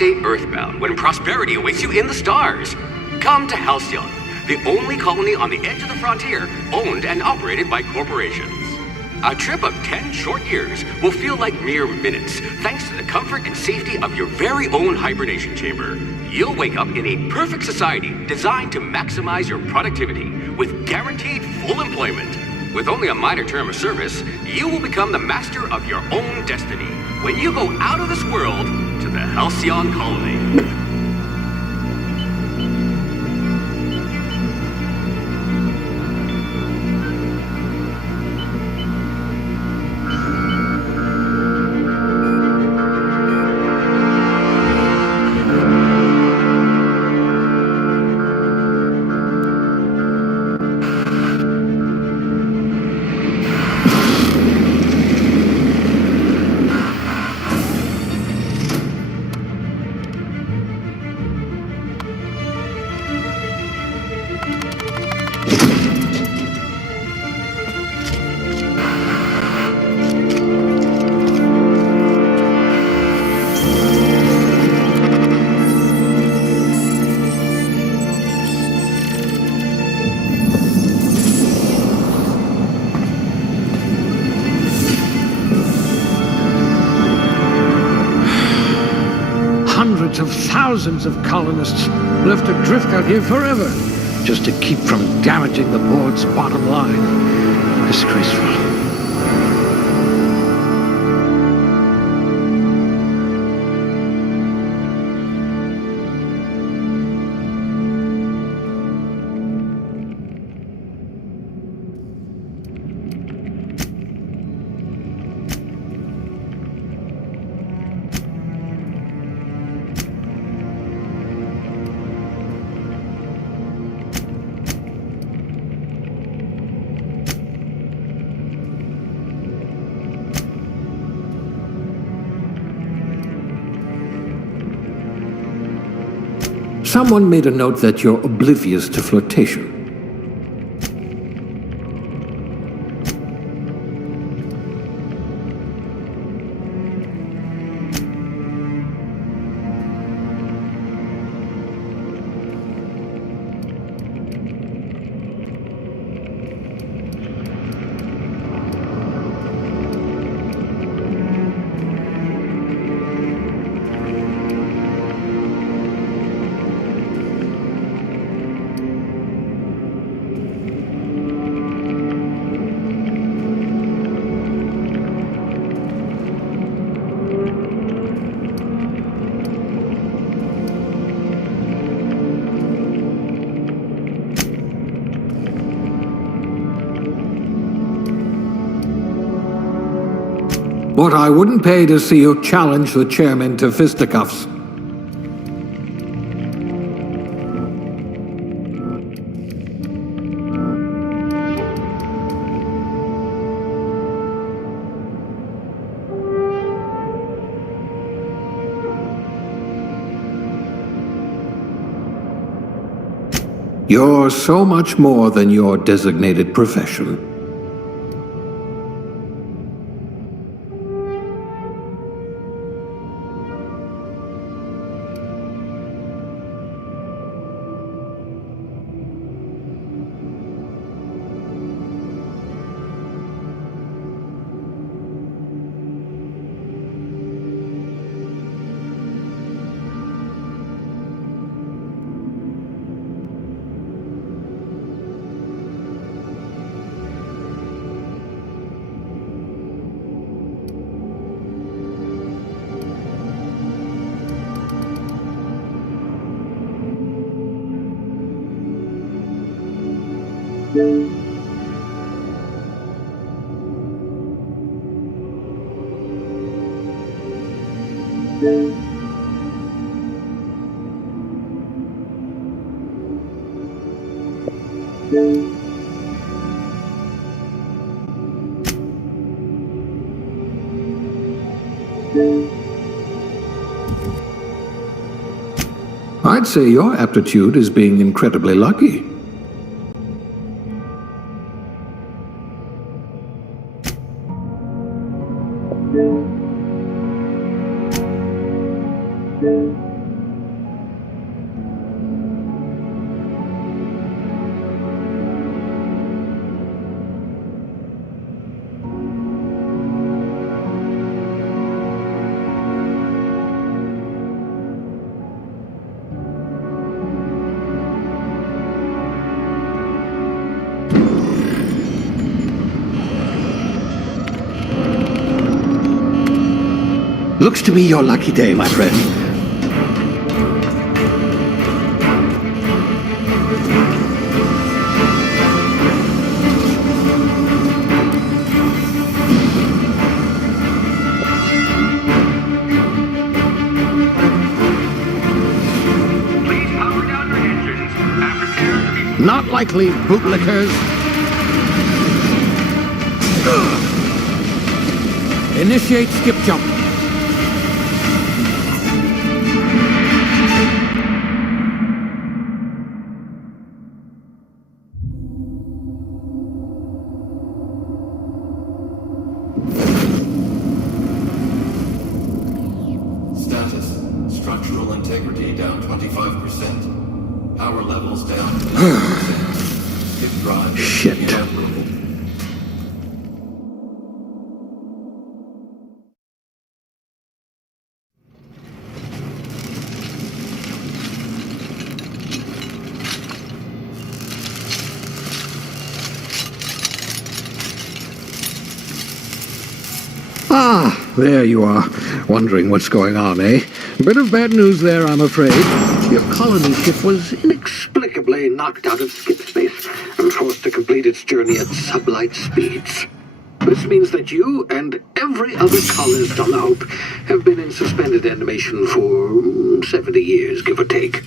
stay earthbound when prosperity awaits you in the stars. Come to Halcyon, the only colony on the edge of the frontier, owned and operated by corporations. A trip of 10 short years will feel like mere minutes, thanks to the comfort and safety of your very own hibernation chamber. You'll wake up in a perfect society designed to maximize your productivity with guaranteed full employment. With only a minor term of service, you will become the master of your own destiny when you go out of this world to the Halcyon colony. Of thousands of colonists left adrift out here forever, just to keep from damaging the board's bottom line. Disgraceful. Someone made a note that you're oblivious to flirtation. But I wouldn't pay to see you challenge the chairman to fisticuffs. You're so much more than your designated profession. I'd say your aptitude is being incredibly lucky. Looks to be your lucky day, my friend. Please power down your engines and prepare to be... Not likely, bootlickers. Initiate skip jump. Status. Structural integrity down 25%. Power levels down 10%. Skip drive. Shit. Inoperable. Ah, there you are. Wondering what's going on, eh? Bit of bad news there, I'm afraid. Your colony ship was inexplicably knocked out of skip space and forced to complete its journey at sublight speeds. This means that you and every other colonist on the Hope have been in suspended animation for 70 years, give or take.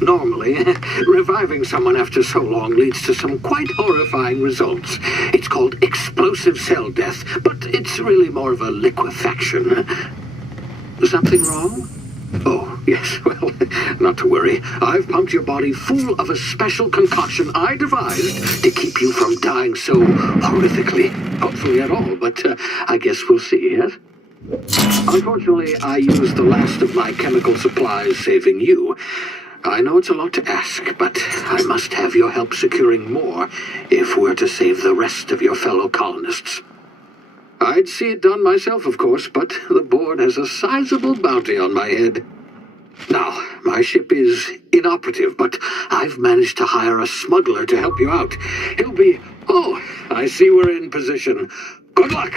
Normally, reviving someone after so long leads to some quite horrifying results. It's called explosive cell death, but it's really more of a liquefaction. Something wrong? Oh, yes, well, not to worry. I've pumped your body full of a special concoction I devised to keep you from dying so horrifically. Hopefully at all, but I guess we'll see, yes? Unfortunately, I used the last of my chemical supplies saving you. I know it's a lot to ask, but I must have your help securing more if we're to save the rest of your fellow colonists. I'd see it done myself, of course, but the board has a sizable bounty on my head. Now, my ship is inoperative, but I've managed to hire a smuggler to help you out. He'll be... Oh, I see we're in position. Good luck!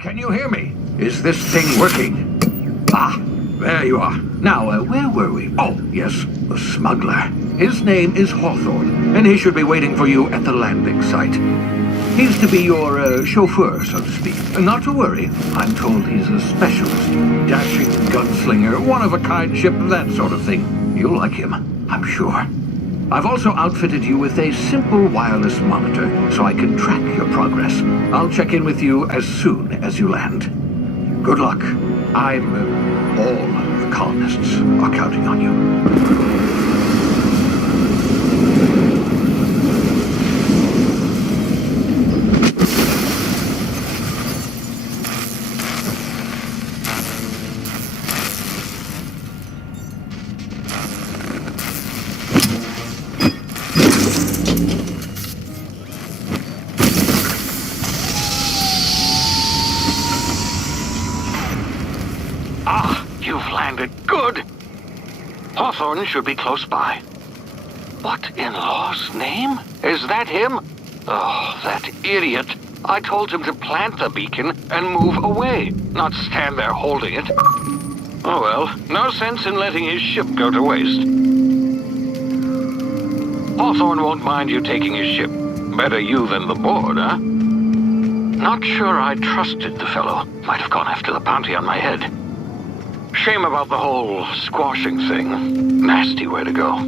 Can you hear me? Is this thing working? Ah, there you are. Now, where were we? Oh, yes, the smuggler. His name is Hawthorne, and he should be waiting for you at the landing site. He's to be your chauffeur, so to speak. Not to worry, I'm told he's a specialist. Dashing gunslinger, one-of-a-kind ship, that sort of thing. You'll like him, I'm sure. I've also outfitted you with a simple wireless monitor so I can track your progress. I'll check in with you as soon as you land. Good luck. All the colonists are counting on you. Good. Hawthorne should be close by. What in law's name? Is that him? Oh, that idiot. I told him to plant the beacon and move away, not stand there holding it. Oh well, no sense in letting his ship go to waste. Hawthorne won't mind you taking his ship. Better you than the board, huh? Not sure I trusted the fellow. Might have gone after the bounty on my head. Shame about the whole squashing thing. Nasty way to go.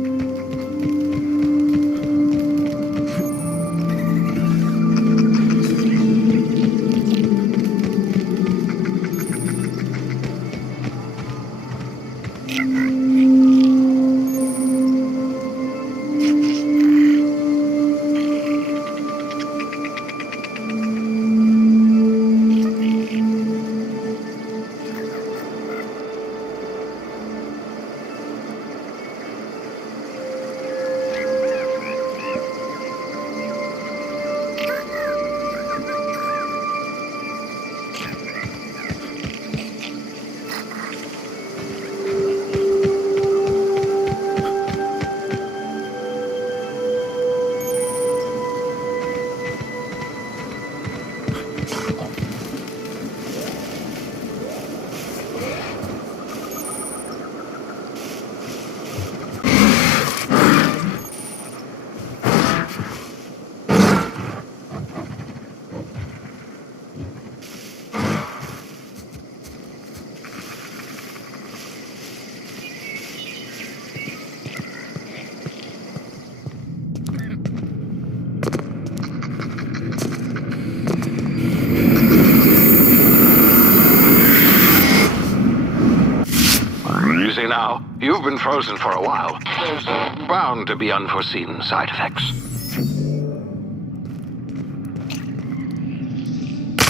You've been frozen for a while. There's bound to be unforeseen side effects.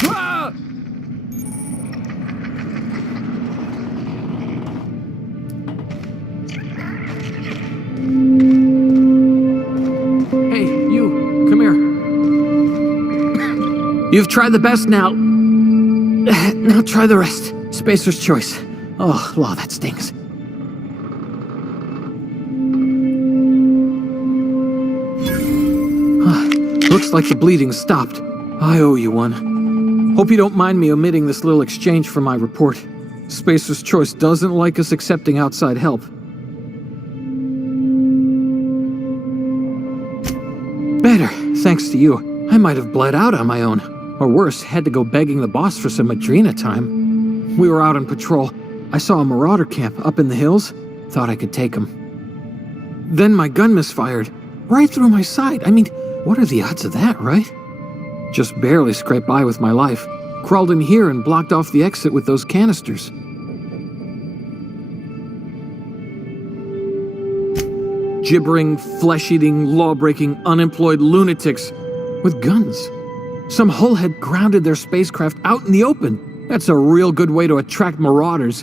Ah! Hey, you, come here. You've tried the best now. Now try the rest. Spacer's choice. Oh, law, that stings. Looks like the bleeding stopped. I owe you one. Hope you don't mind me omitting this little exchange from my report. Spacer's choice doesn't like us accepting outside help. Better, thanks to you. I might have bled out on my own. Or worse, had to go begging the boss for some Adrena time. We were out on patrol. I saw a marauder camp up in the hills. Thought I could take him. Then my gun misfired. Right through my side. I mean, what are the odds of that, right? Just barely scraped by with my life. Crawled in here and blocked off the exit with those canisters. Gibbering, flesh-eating, law-breaking, unemployed lunatics with guns. Some hull had grounded their spacecraft out in the open. That's a real good way to attract marauders.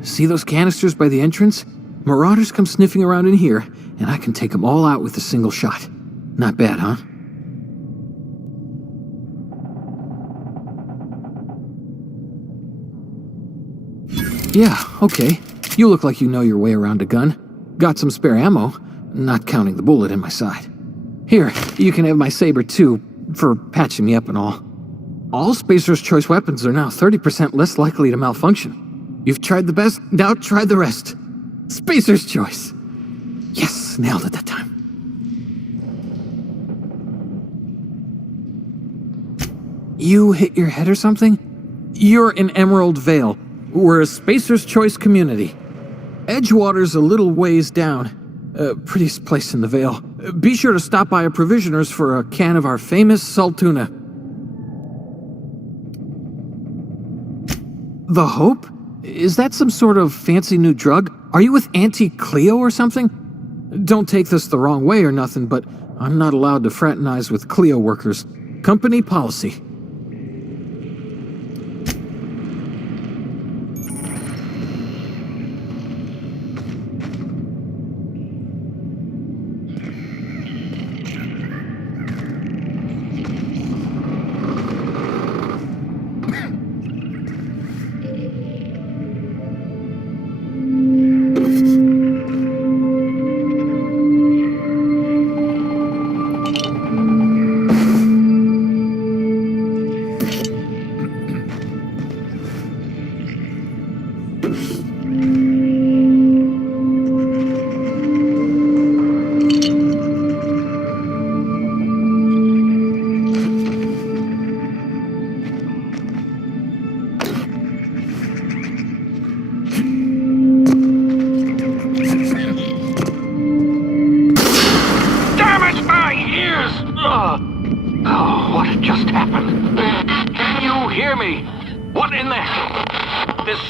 See those canisters by the entrance? Marauders come sniffing around in here, and I can take them all out with a single shot. Not bad, huh? Yeah, okay. You look like you know your way around a gun. Got some spare ammo, not counting the bullet in my side. Here, you can have my saber too, for patching me up and all. All Spacer's Choice weapons are now 30% less likely to malfunction. You've tried the best, now try the rest. Spacer's Choice. Yes, nailed it that time. You hit your head or something? You're in Emerald Vale. We're a Spacer's Choice community. Edgewater's a little ways down. Prettiest place in the Vale. Be sure to stop by a provisioner's for a can of our famous salt tuna. The Hope? Is that some sort of fancy new drug? Are you with Auntie Cleo or something? Don't take this the wrong way or nothing, but I'm not allowed to fraternize with Cleo workers. Company policy. What just happened? Can you hear me? What in the... This...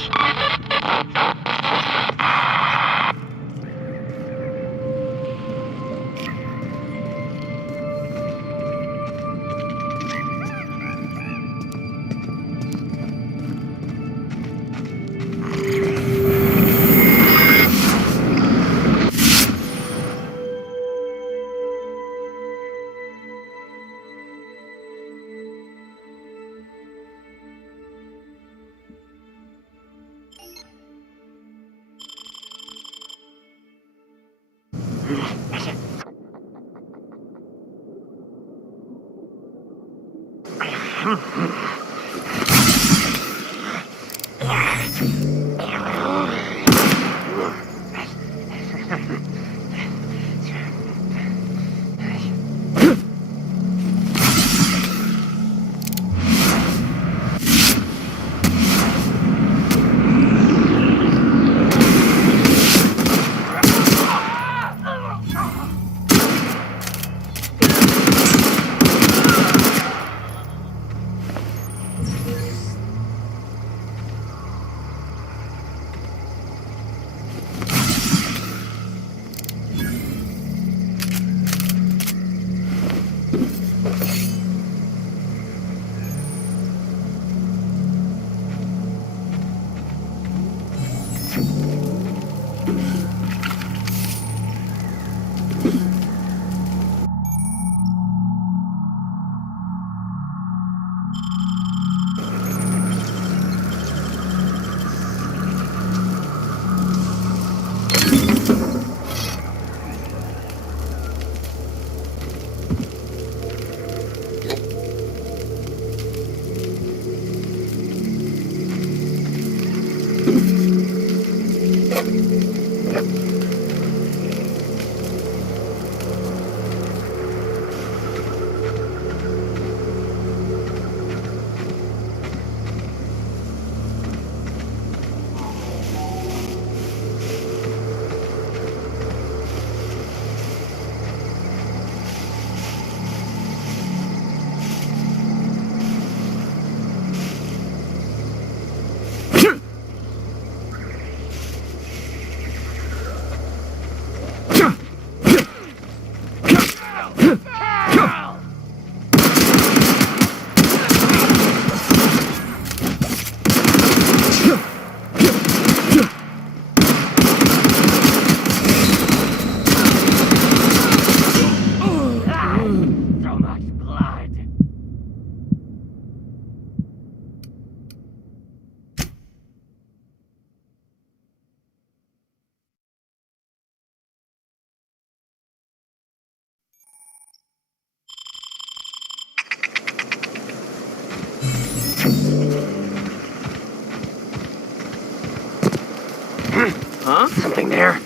Huh? Something there.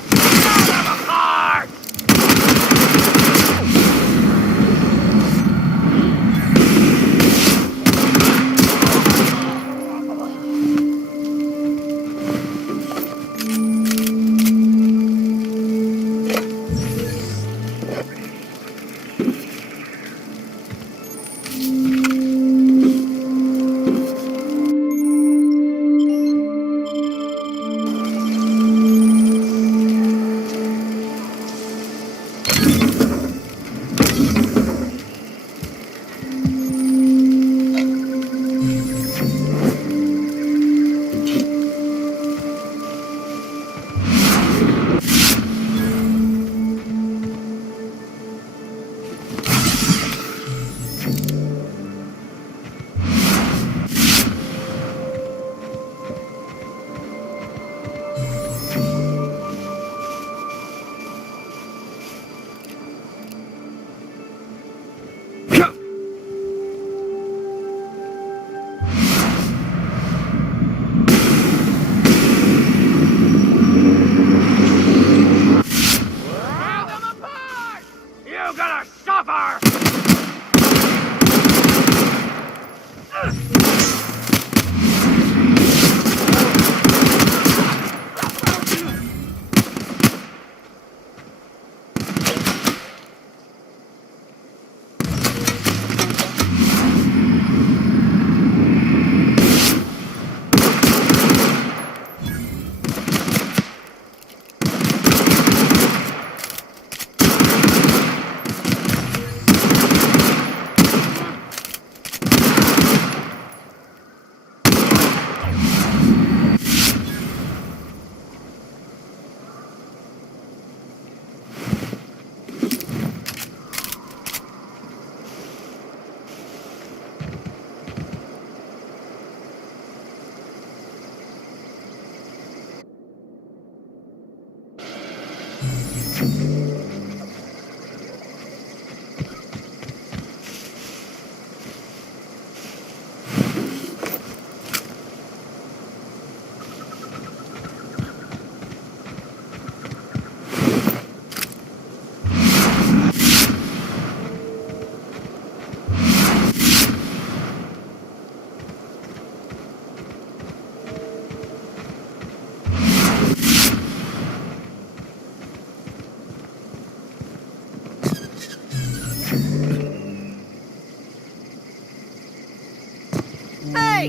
Hey!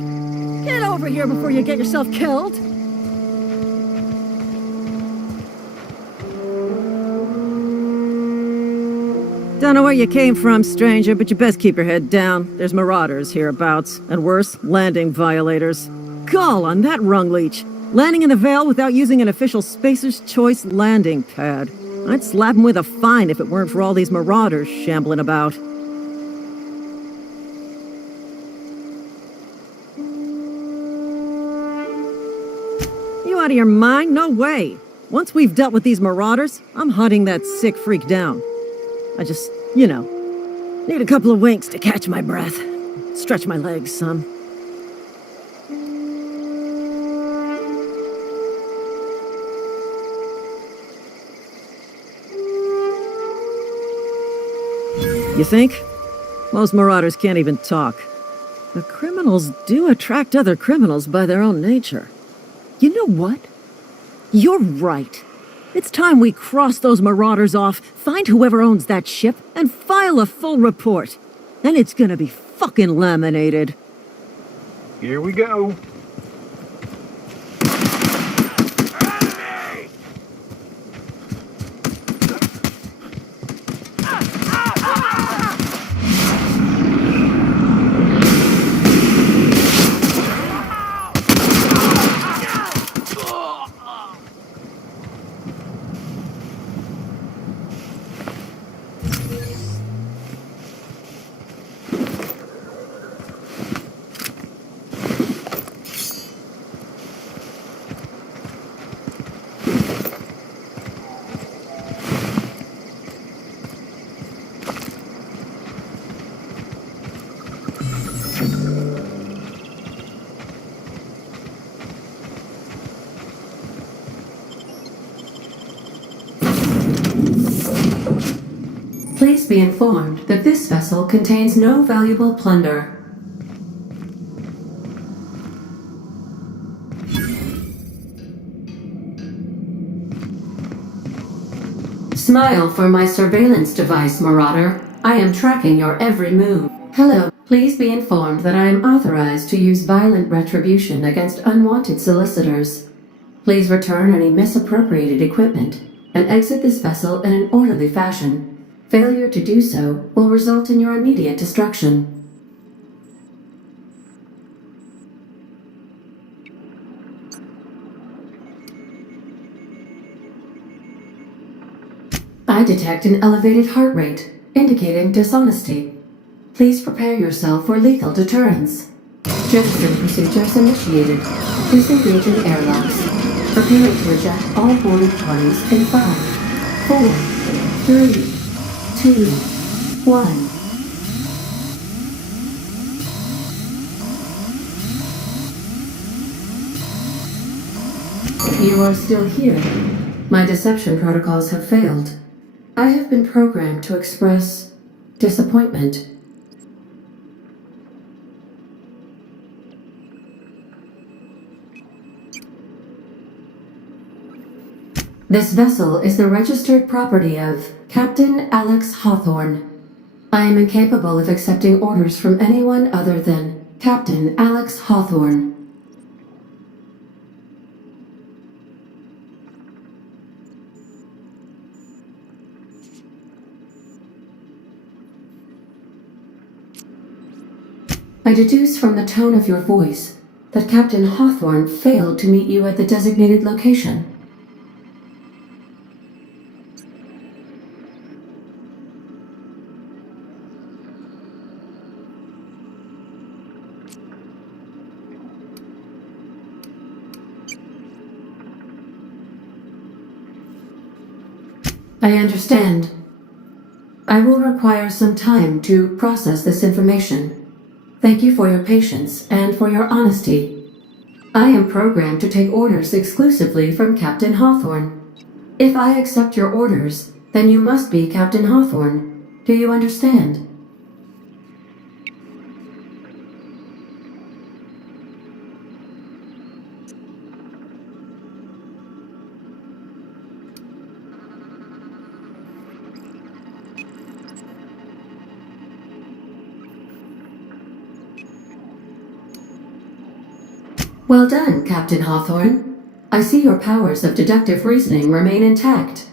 Get over here before you get yourself killed! Don't know where you came from, stranger, but you best keep your head down. There's marauders hereabouts, and worse, landing violators. Gall on that rung leech! Landing in the Vale without using an official Spacer's Choice landing pad. I'd slap him with a fine if it weren't for all these marauders shambling about. You out of your mind? No way! Once we've dealt with these marauders, I'm hunting that sick freak down. I just, need a couple of winks to catch my breath. Stretch my legs, son. You think? Most marauders can't even talk. But criminals do attract other criminals by their own nature. You know what? You're right. It's time we cross those marauders off, find whoever owns that ship, and file a full report. Then it's gonna be fucking laminated. Here we go. Please be informed that this vessel contains no valuable plunder. Smile for my surveillance device, Marauder. I am tracking your every move. Hello. Please be informed that I am authorized to use violent retribution against unwanted solicitors. Please return any misappropriated equipment and exit this vessel in an orderly fashion. Failure to do so will result in your immediate destruction. I detect an elevated heart rate, indicating dishonesty. Please prepare yourself for lethal deterrence. Gesture procedures initiated. Disengaging airlocks. Preparing to eject all boarding parties in 5, 4, 3, 2, 1. You are still here. My deception protocols have failed. I have been programmed to express disappointment. This vessel is the registered property of Captain Alex Hawthorne. I am incapable of accepting orders from anyone other than Captain Alex Hawthorne. I deduce from the tone of your voice that Captain Hawthorne failed to meet you at the designated location. I understand. I will require some time to process this information. Thank you for your patience and for your honesty. I am programmed to take orders exclusively from Captain Hawthorne. If I accept your orders, then you must be Captain Hawthorne. Do you understand? Well done, Captain Hawthorne. I see your powers of deductive reasoning remain intact.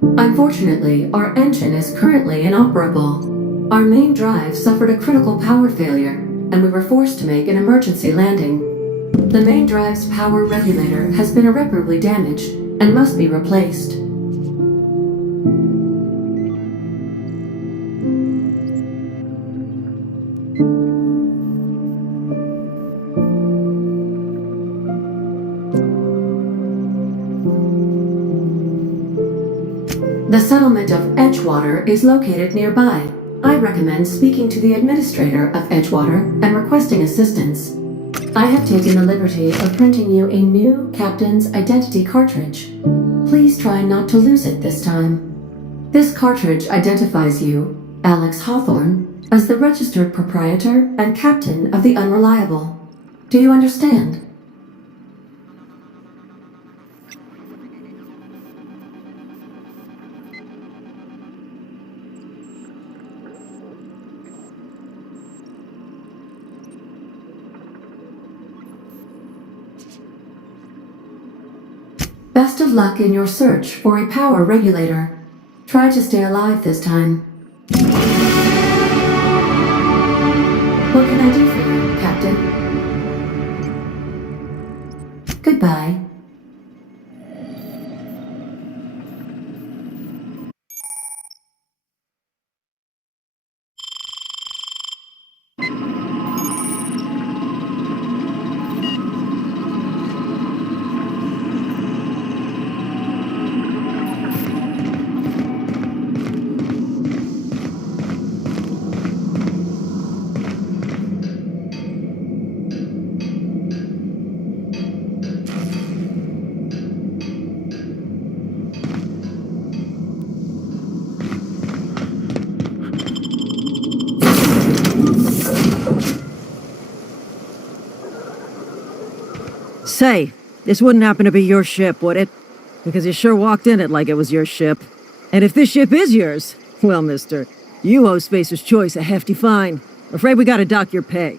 Unfortunately, our engine is currently inoperable. Our main drive suffered a critical power failure, and we were forced to make an emergency landing. The main drive's power regulator has been irreparably damaged and must be replaced. The settlement of Edgewater is located nearby. I recommend speaking to the administrator of Edgewater and requesting assistance. I have taken the liberty of printing you a new captain's identity cartridge. Please try not to lose it this time. This cartridge identifies you Alex Hawthorne, as the registered proprietor and captain of the Unreliable. Do you understand? Best of luck in your search for a power regulator. Try to stay alive this time. What can I do for you, Captain? Goodbye. Say, this wouldn't happen to be your ship, would it? Because you sure walked in it like it was your ship. And if this ship is yours, well, mister, you owe Spacer's Choice a hefty fine. Afraid we gotta dock your pay.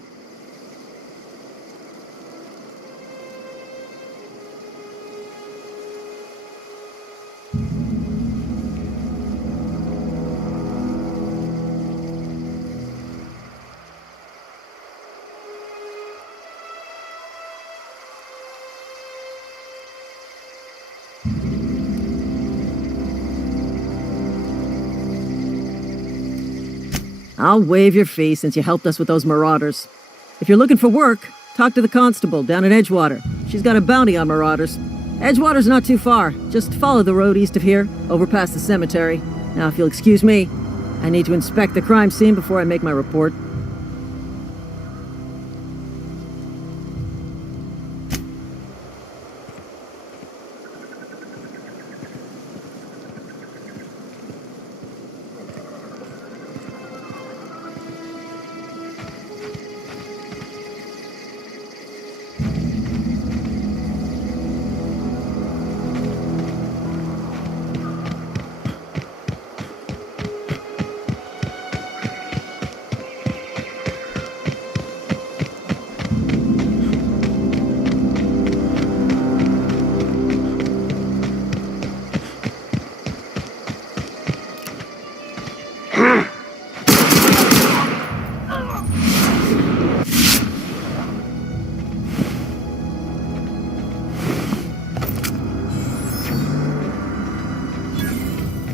I'll waive your fee since you helped us with those marauders. If you're looking for work, talk to the constable down at Edgewater. She's got a bounty on marauders. Edgewater's not too far. Just follow the road east of here, over past the cemetery. Now, if you'll excuse me, I need to inspect the crime scene before I make my report.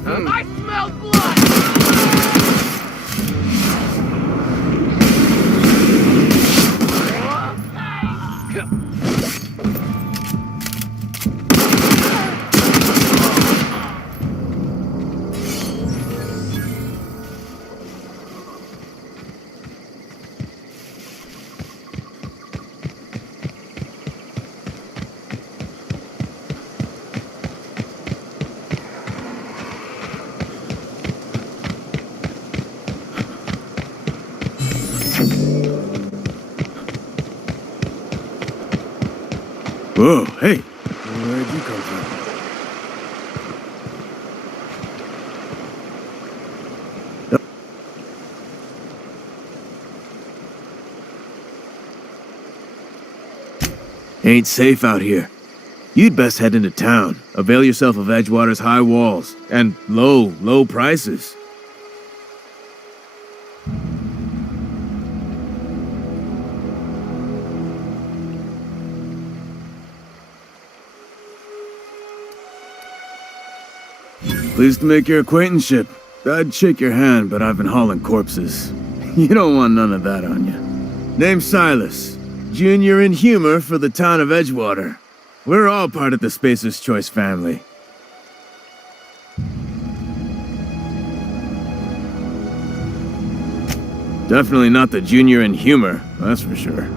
I smell blood! Whoa, hey! Where'd you come from? Ain't safe out here. You'd best head into town. Avail yourself of Edgewater's high walls and low prices. Pleased to make your acquaintanceship. I'd shake your hand, but I've been hauling corpses. You don't want none of that on you. Name's Silas. Junior in humor for the town of Edgewater. We're all part of the Spacer's Choice family. Definitely not the junior in humor, that's for sure.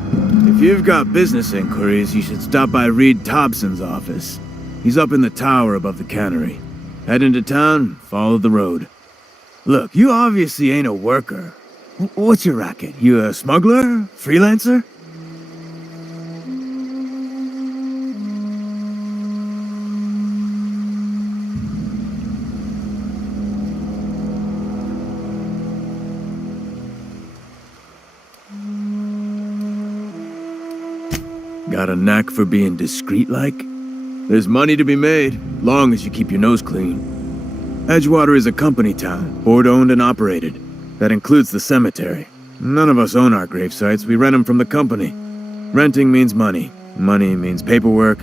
If you've got business inquiries, you should stop by Reed Thompson's office. He's up in the tower above the cannery. Head into town, follow the road. Look, you obviously ain't a worker. What's your racket? You a smuggler? Freelancer? Got a knack for being discreet-like? There's money to be made, long as you keep your nose clean. Edgewater is a company town, board-owned and operated. That includes the cemetery. None of us own our grave sites, we rent them from the company. Renting means money. Money means paperwork.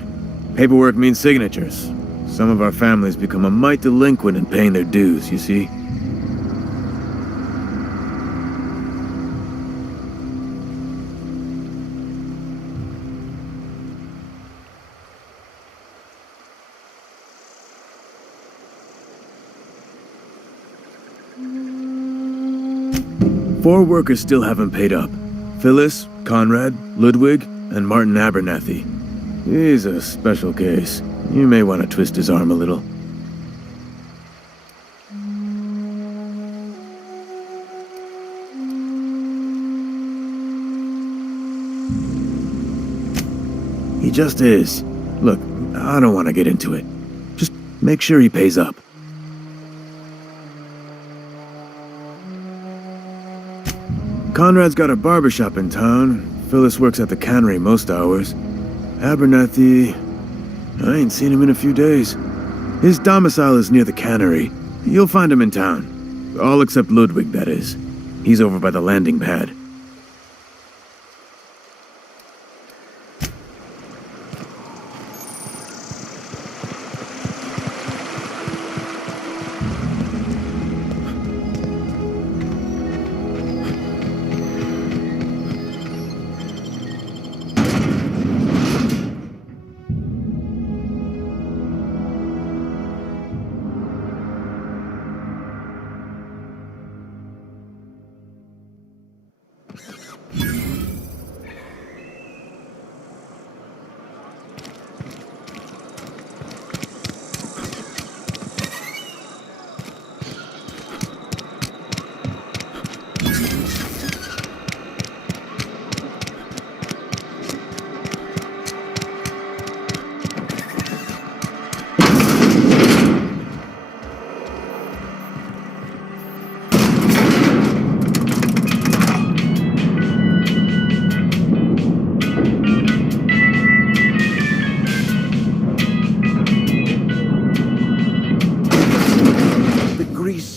Paperwork means signatures. Some of our families become a mite delinquent in paying their dues, you see? Four workers still haven't paid up. Phyllis, Conrad, Ludwig, and Martin Abernathy. He's a special case. You may want to twist his arm a little. He just is. Look, I don't want to get into it. Just make sure he pays up. Conrad's got a barbershop in town. Phyllis works at the cannery most hours. Abernathy... I ain't seen him in a few days. His domicile is near the cannery. You'll find him in town. All except Ludwig, that is. He's over by the landing pad.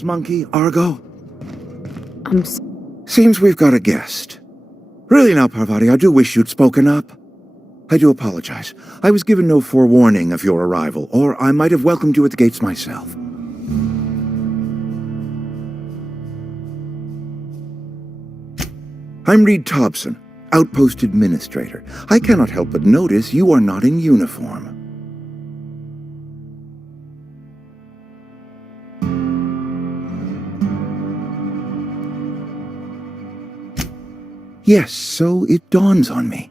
Monkey, Argo? Seems we've got a guest. Really now, Parvati, I do wish you'd spoken up. I do apologize. I was given no forewarning of your arrival, or I might have welcomed you at the gates myself. I'm Reed Thompson, Outpost Administrator. I cannot help but notice you are not in uniform. Yes, so it dawns on me.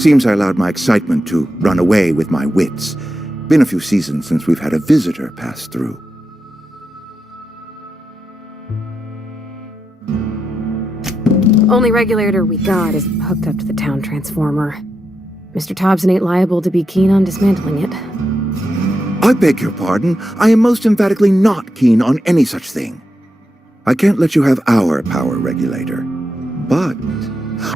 Seems I allowed my excitement to run away with my wits. Been a few seasons since we've had a visitor pass through. Only regulator we got is hooked up to the town transformer. Mr. Thompson ain't liable to be keen on dismantling it. I beg your pardon. I am most emphatically not keen on any such thing. I can't let you have our power regulator. But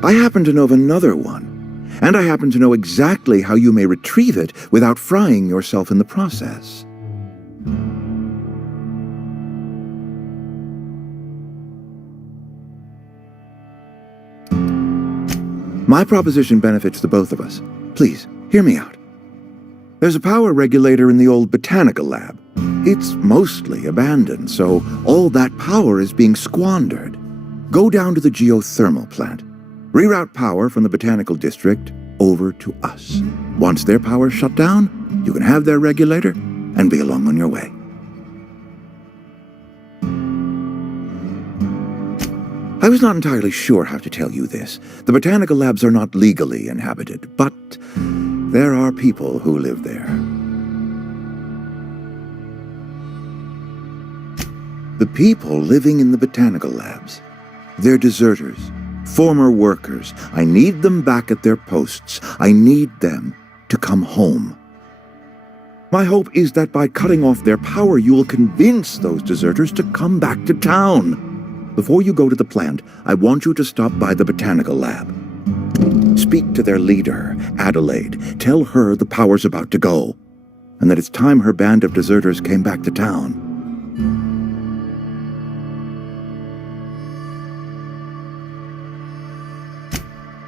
I happen to know of another one, and I happen to know exactly how you may retrieve it without frying yourself in the process. My proposition benefits the both of us. Please, hear me out. There's a power regulator in the old botanical lab. It's mostly abandoned, so all that power is being squandered. Go down to the geothermal plant. Reroute power from the botanical district over to us. Once their power's shut down, you can have their regulator and be along on your way. I was not entirely sure how to tell you this. The botanical labs are not legally inhabited, but there are people who live there. The people living in the botanical labs. They're deserters, former workers. I need them back at their posts. I need them to come home. My hope is that by cutting off their power, you will convince those deserters to come back to town. Before you go to the plant, I want you to stop by the botanical lab. Speak to their leader, Adelaide. Tell her the power's about to go, and that it's time her band of deserters came back to town.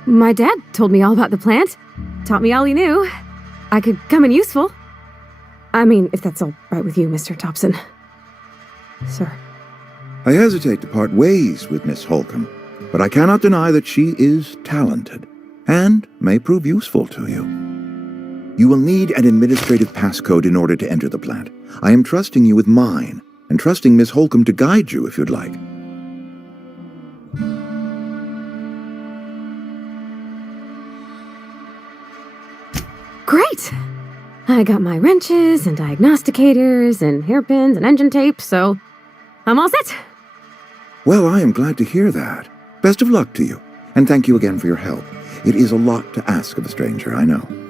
My dad told me all about the plant. Taught me all he knew. I could come in useful. I mean, if that's all right with you, Mr. Thompson. Sir. I hesitate to part ways with Miss Holcomb, but I cannot deny that she is talented, and may prove useful to you. You will need an administrative passcode in order to enter the plant. I am trusting you with mine, and trusting Miss Holcomb to guide you if you'd like. Great! I got my wrenches and diagnosticators and hairpins and engine tape, so I'm all set. Well, I am glad to hear that. Best of luck to you, and thank you again for your help. It is a lot to ask of a stranger, I know.